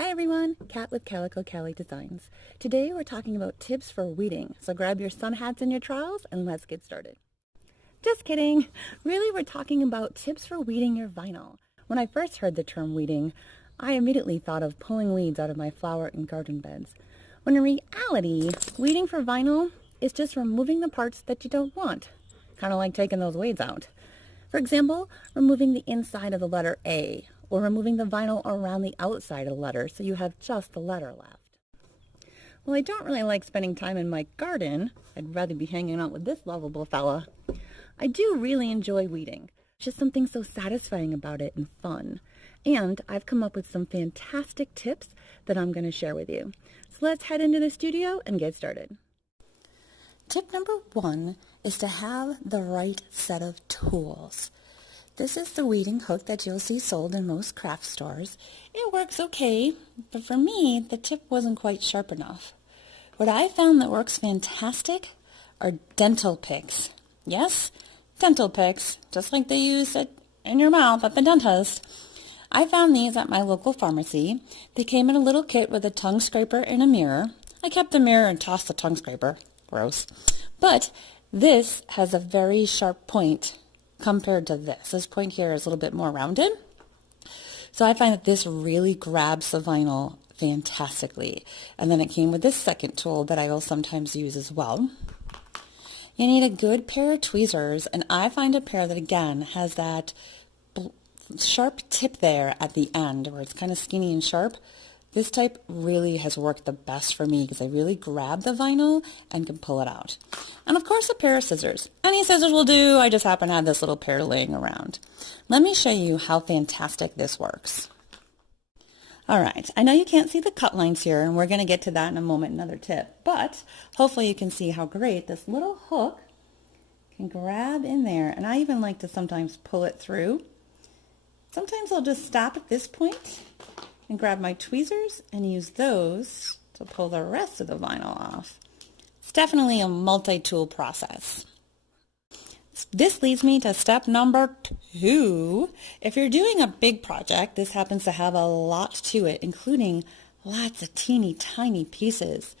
Hi everyone, Kat with Calico Cali Designs. Today we're talking about tips for weeding, so grab your sun hats and your trowels and let's get started. Just kidding! Really, we're talking about tips for weeding your vinyl. When I first heard the term weeding, I immediately thought of pulling weeds out of my flower and garden beds. When in reality, weeding for vinyl is just removing the parts that you don't want, kind of like taking those weeds out. For example, removing the inside of the letter A, or removing the vinyl around the outside of the letter so you have just the letter left. Well, I don't really like spending time in my garden. I'd rather be hanging out with this lovable fella. I do really enjoy weeding. There's just something so satisfying about it and fun. And I've come up with some fantastic tips that I'm going to share with you. So let's head into the studio and get started. Tip number 1 is to have the right set of tools. This is the weeding hook that you'll see sold in most craft stores. It works okay, but for me, the tip wasn't quite sharp enough. What I found that works fantastic are dental picks. Yes, dental picks, just like they use it in your mouth at the dentist. I found these at my local pharmacy. They came in a little kit with a tongue scraper and a mirror. I kept the mirror and tossed the tongue scraper. Gross. But this has a very sharp point compared to this. This point here is a little bit more rounded. So I find that this really grabs the vinyl fantastically. And then it came with this second tool that I will sometimes use as well. You need a good pair of tweezers, and I find a pair that again has that sharp tip there at the end where it's kind of skinny and sharp. This type really has worked the best for me because I really grab the vinyl and can pull it out. And of course a pair of scissors. Any scissors will do, I just happen to have this little pair laying around. Let me show you how fantastic this works. Alright, I know you can't see the cut lines here, and we're going to get to that in a moment, another tip. But hopefully you can see how great this little hook can grab in there. And I even like to sometimes pull it through. Sometimes I'll just stop at this point and grab my tweezers and use those to pull the rest of the vinyl off. It's definitely a multi-tool process. This leads me to step number 2. If you're doing a big project, this happens to have a lot to it, including lots of teeny tiny pieces.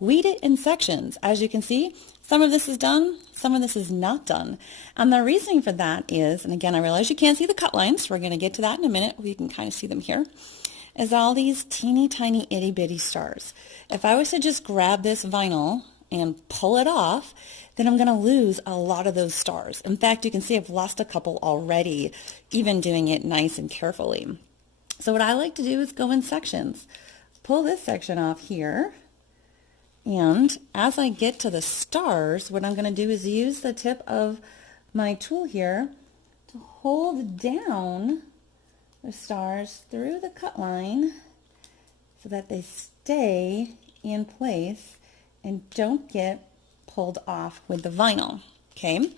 Weed it in sections. As you can see, some of this is done, some of this is not done. And the reasoning for that is, and again, I realize you can't see the cut lines. We're going to get to that in a minute. You can kind of see them here. Is all these teeny tiny itty bitty stars. If I was to just grab this vinyl and pull it off, then I'm going to lose a lot of those stars. In fact, you can see I've lost a couple already, even doing it nice and carefully. So what I like to do is go in sections. Pull this section off here, and as I get to the stars, what I'm going to do is use the tip of my tool here to hold down the stars through the cut line so that they stay in place and don't get pulled off with the vinyl. Okay,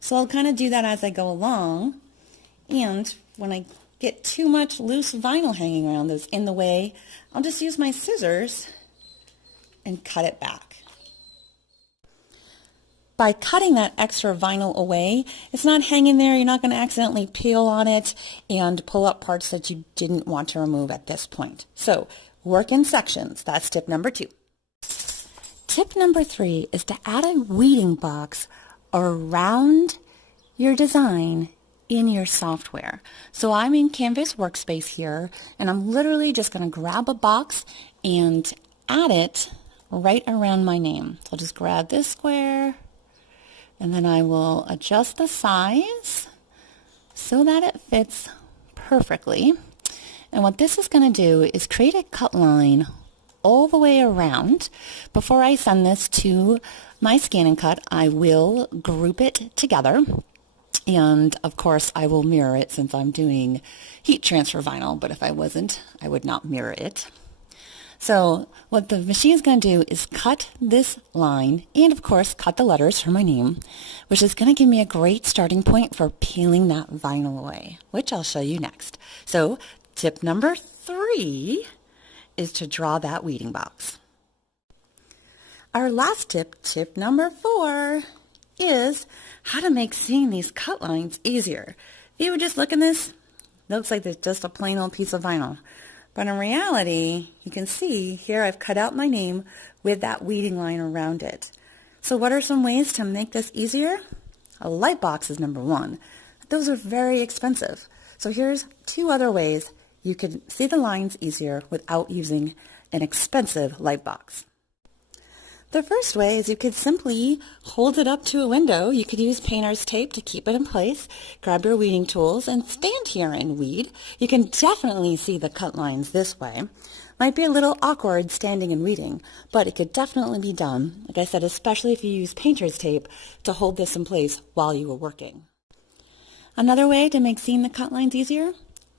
so I'll kind of do that as I go along, and when I get too much loose vinyl hanging around that's in the way, I'll just use my scissors and cut it back. By cutting that extra vinyl away, it's not hanging there. You're not going to accidentally peel on it and pull up parts that you didn't want to remove at this point. So work in sections. That's tip number 2. Tip number 3 is to add a weeding box around your design in your software. So I'm in Canvas Workspace here, and I'm literally just going to grab a box and add it right around my name. So I'll just grab this square, and then I will adjust the size so that it fits perfectly. And what this is going to do is create a cut line all the way around. Before I send this to my Scan and Cut, I will group it together. And of course I will mirror it since I'm doing heat transfer vinyl, but if I wasn't, I would not mirror it. So what the machine is going to do is cut this line and of course cut the letters for my name, which is going to give me a great starting point for peeling that vinyl away, which I'll show you next. So tip number 3 is to draw that weeding box. Our last tip, tip number 4, is how to make seeing these cut lines easier. If you would just look at this, it looks like there's just a plain old piece of vinyl. But in reality, you can see here I've cut out my name with that weeding line around it. So what are some ways to make this easier? A light box is number one. Those are very expensive. So here's two other ways you can see the lines easier without using an expensive light box. The first way is you could simply hold it up to a window. You could use painter's tape to keep it in place, grab your weeding tools, and stand here and weed. You can definitely see the cut lines this way. Might be a little awkward standing and weeding, but it could definitely be done, like I said, especially if you use painter's tape to hold this in place while you were working. Another way to make seeing the cut lines easier,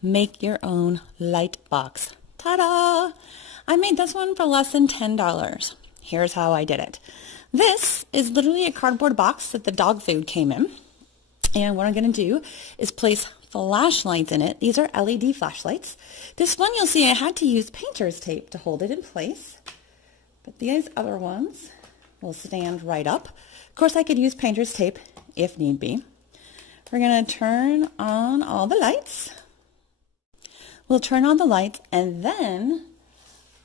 make your own light box. Ta-da! I made this one for less than $10. Here's how I did it. This is literally a cardboard box that the dog food came in. And what I'm going to do is place flashlights in it. These are LED flashlights. This one you'll see I had to use painter's tape to hold it in place. But these other ones will stand right up. Of course, I could use painter's tape if need be. We're going to turn on all the lights. We'll turn on the lights, and then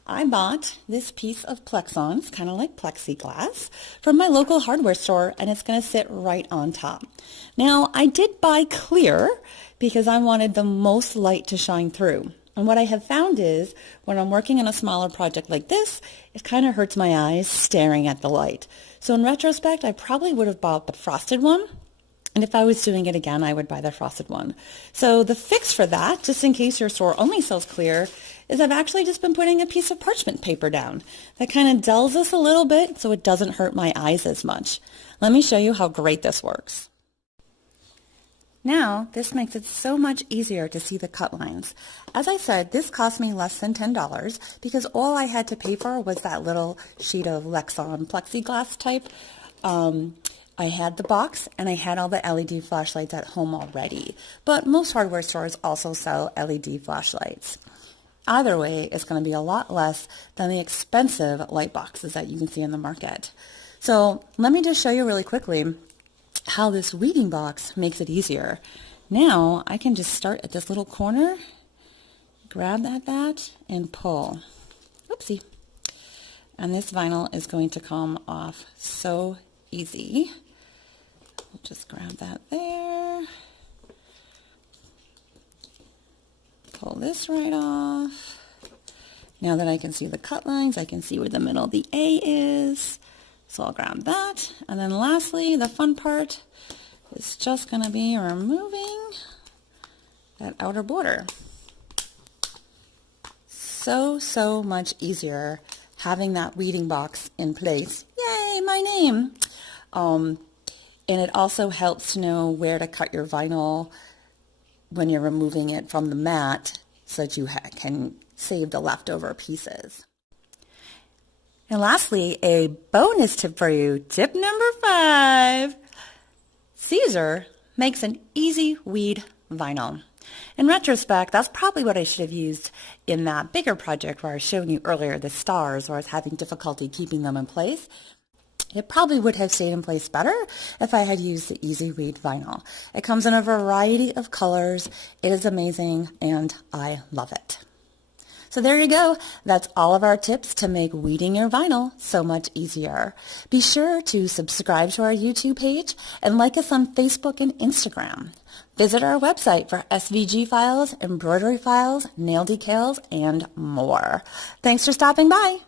I bought this piece of Plexon, it's kind of like plexiglass, from my local hardware store, and it's going to sit right on top. Now, I did buy clear because I wanted the most light to shine through. And what I have found is when I'm working on a smaller project like this, it kind of hurts my eyes staring at the light. So in retrospect, I probably would have bought the frosted one. And if I was doing it again, I would buy the frosted one. So the fix for that, just in case your store only sells clear, is I've actually just been putting a piece of parchment paper down. That kind of dulls this a little bit so it doesn't hurt my eyes as much. Let me show you how great this works. Now, this makes it so much easier to see the cut lines. As I said, this cost me less than $10 because all I had to pay for was that little sheet of Lexan plexiglass type. I had the box and I had all the LED flashlights at home already, but most hardware stores also sell LED flashlights. Either way, it's going to be a lot less than the expensive light boxes that you can see in the market. So let me just show you really quickly how this weeding box makes it easier. Now I can just start at this little corner, grab that and pull. Oopsie. And this vinyl is going to come off so easy. We'll just grab that there. Pull this right off. Now that I can see the cut lines, I can see where the middle of the A is. So I'll grab that. And then lastly, the fun part is just going to be removing that outer border. So much easier having that weeding box in place. Yay, my name! And it also helps to know where to cut your vinyl when you're removing it from the mat so that you can save the leftover pieces. And lastly, a bonus tip for you. Tip number 5. Caesar makes an easy weed vinyl. In retrospect, that's probably what I should have used in that bigger project where I was showing you earlier, the stars, where I was having difficulty keeping them in place. It probably would have stayed in place better if I had used the Easy Weed vinyl. It comes in a variety of colors. It is amazing, and I love it. So there you go. That's all of our tips to make weeding your vinyl so much easier. Be sure to subscribe to our YouTube page and like us on Facebook and Instagram. Visit our website for SVG files, embroidery files, nail decals, and more. Thanks for stopping by.